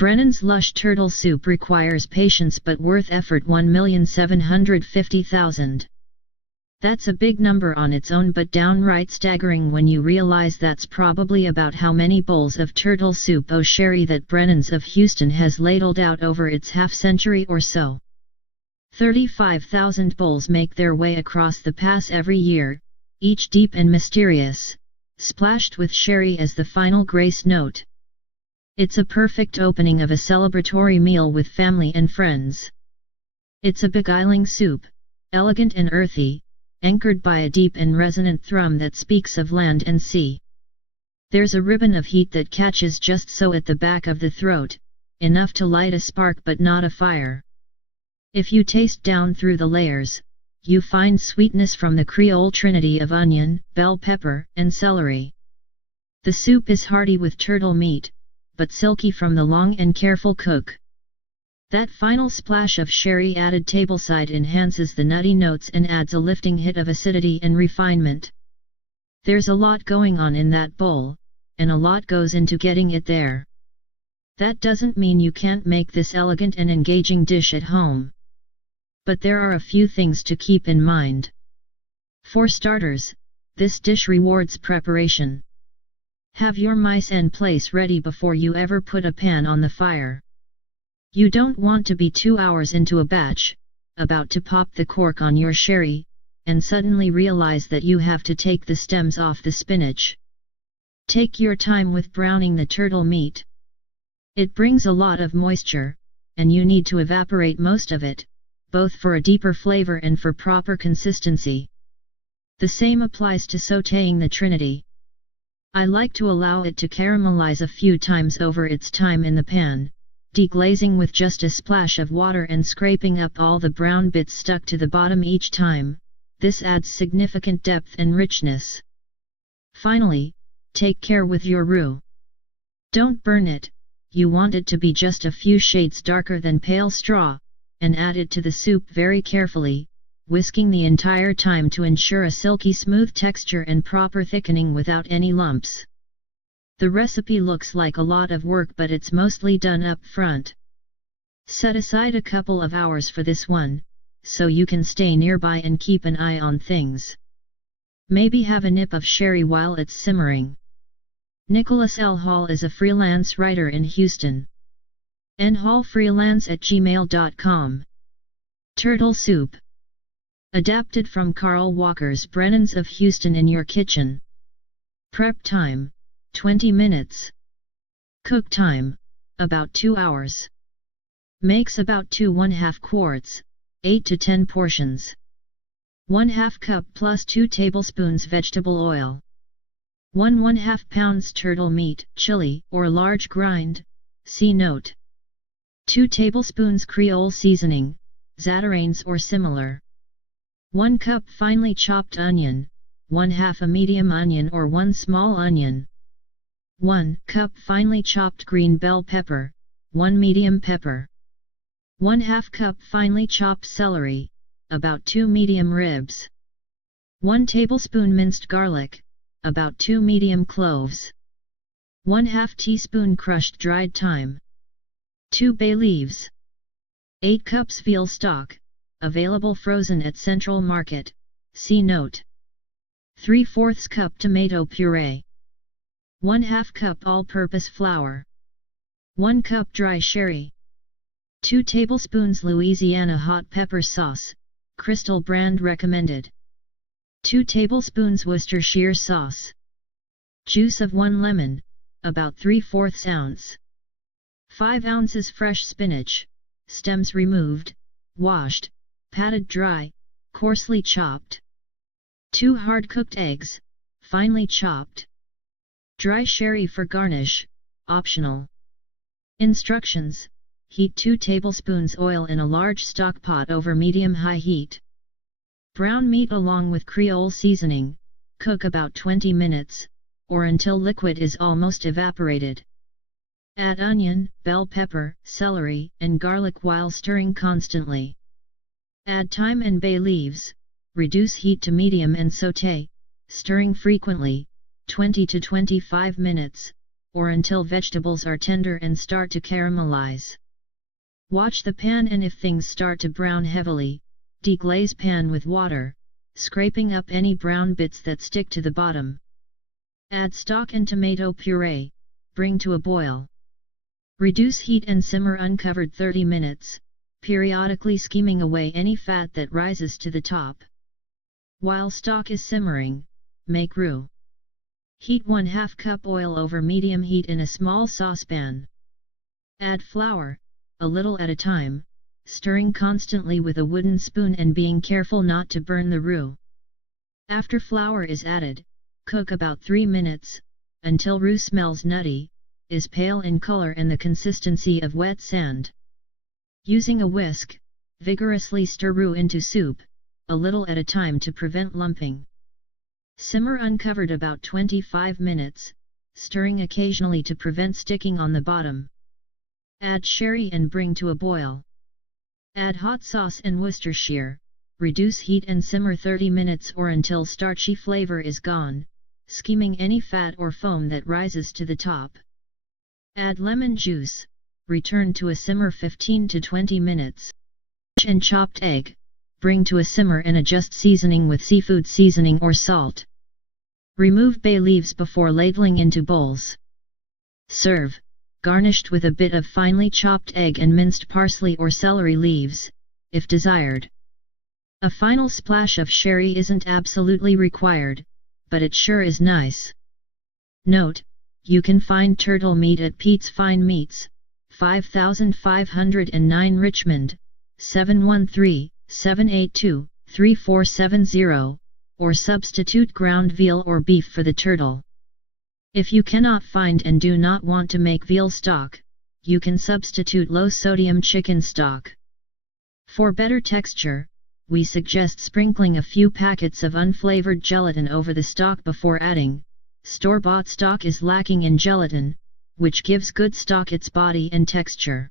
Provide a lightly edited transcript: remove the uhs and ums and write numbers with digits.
Brennan's lush turtle soup requires patience but worth effort. 1,750,000. That's a big number on its own, but downright staggering when you realize that's probably about how many bowls of turtle soup au sherry that Brennan's of Houston has ladled out over its half-century or so. 35,000 bowls make their way across the pass every year, each deep and mysterious, splashed with sherry as the final grace note. It's a perfect opening of a celebratory meal with family and friends. It's a beguiling soup, elegant and earthy, anchored by a deep and resonant thrum that speaks of land and sea. There's a ribbon of heat that catches just so at the back of the throat, enough to light a spark but not a fire. If you taste down through the layers, you find sweetness from the Creole trinity of onion, bell pepper, and celery. The soup is hearty with turtle meat, but silky from the long and careful cook. That final splash of sherry added tableside enhances the nutty notes and adds a lifting hit of acidity and refinement. There's a lot going on in that bowl, and a lot goes into getting it there. That doesn't mean you can't make this elegant and engaging dish at home. But there are a few things to keep in mind. For starters, this dish rewards preparation. Have your mise en place ready before you ever put a pan on the fire. You don't want to be 2 hours into a batch, about to pop the cork on your sherry, and suddenly realize that you have to take the stems off the spinach. Take your time with browning the turtle meat. It brings a lot of moisture, and you need to evaporate most of it, both for a deeper flavor and for proper consistency. The same applies to sautéing the trinity. I like to allow it to caramelize a few times over its time in the pan, deglazing with just a splash of water and scraping up all the brown bits stuck to the bottom each time. This adds significant depth and richness. Finally, take care with your roux. Don't burn it, you want it to be just a few shades darker than pale straw, and add it to the soup very carefully, whisking the entire time to ensure a silky smooth texture and proper thickening without any lumps. The recipe looks like a lot of work, but it's mostly done up front. Set aside a couple of hours for this one, so you can stay nearby and keep an eye on things. Maybe have a nip of sherry while it's simmering. Nicholas L. Hall is a freelance writer in Houston. nhallfreelance@gmail.com. Turtle soup. Adapted from Carl Walker's Brennan's of Houston in your kitchen. Prep time, 20 minutes. Cook time, about 2 hours. Makes about 2 1/2 quarts, 8 to 10 portions. 1/2 cup plus 2 tablespoons vegetable oil. 1 1/2 pounds turtle meat, chili, or large grind, see note. 2 tablespoons Creole seasoning, zatarain's or similar. 1 cup finely chopped onion, 1/2 a medium onion or 1 small onion. 1 cup finely chopped green bell pepper, 1 medium pepper. 1/2 cup finely chopped celery, about 2 medium ribs. 1 tablespoon minced garlic, about 2 medium cloves. 1/2 teaspoon crushed dried thyme. 2 bay leaves. 8 cups veal stock, available frozen at Central Market, see note. 3/4 cup tomato puree. 1/2 cup all-purpose flour. 1 cup dry sherry. 2 tablespoons Louisiana hot pepper sauce, Crystal brand recommended. 2 tablespoons Worcestershire sauce. Juice of 1 lemon, about 3/4 ounce. 5 ounces fresh spinach, stems removed, washed, patted dry, coarsely chopped. 2 hard-cooked eggs, finely chopped. Dry sherry for garnish, optional. Instructions: heat 2 tablespoons oil in a large stock pot over medium-high heat. Brown meat along with Creole seasoning, cook about 20 minutes, or until liquid is almost evaporated. Add onion, bell pepper, celery, and garlic while stirring constantly. Add thyme and bay leaves, reduce heat to medium and sauté, stirring frequently, 20 to 25 minutes, or until vegetables are tender and start to caramelize. Watch the pan, and if things start to brown heavily, deglaze pan with water, scraping up any brown bits that stick to the bottom. Add stock and tomato puree, bring to a boil. Reduce heat and simmer uncovered 30 minutes, periodically skimming away any fat that rises to the top. While stock is simmering, make roux. Heat 1/2 cup oil over medium heat in a small saucepan. Add flour, a little at a time, stirring constantly with a wooden spoon and being careful not to burn the roux. After flour is added, cook about 3 minutes, until roux smells nutty, is pale in color and the consistency of wet sand. Using a whisk, vigorously stir roux into soup, a little at a time to prevent lumping. Simmer uncovered about 25 minutes, stirring occasionally to prevent sticking on the bottom. Add sherry and bring to a boil. Add hot sauce and Worcestershire, reduce heat and simmer 30 minutes or until starchy flavor is gone, skimming any fat or foam that rises to the top. Add lemon juice, return to a simmer 15 to 20 minutes. And chopped egg, bring to a simmer and adjust seasoning with seafood seasoning or salt. Remove bay leaves before ladling into bowls. Serve, garnished with a bit of finely chopped egg and minced parsley or celery leaves, if desired. A final splash of sherry isn't absolutely required, but it sure is nice. Note, you can find turtle meat at Pete's Fine Meats, 5509 Richmond, 713-782-3470, or substitute ground veal or beef for the turtle. If you cannot find and do not want to make veal stock, you can substitute low-sodium chicken stock. For better texture, we suggest sprinkling a few packets of unflavored gelatin over the stock before adding. Store-bought stock is lacking in gelatin, which gives good stock its body and texture.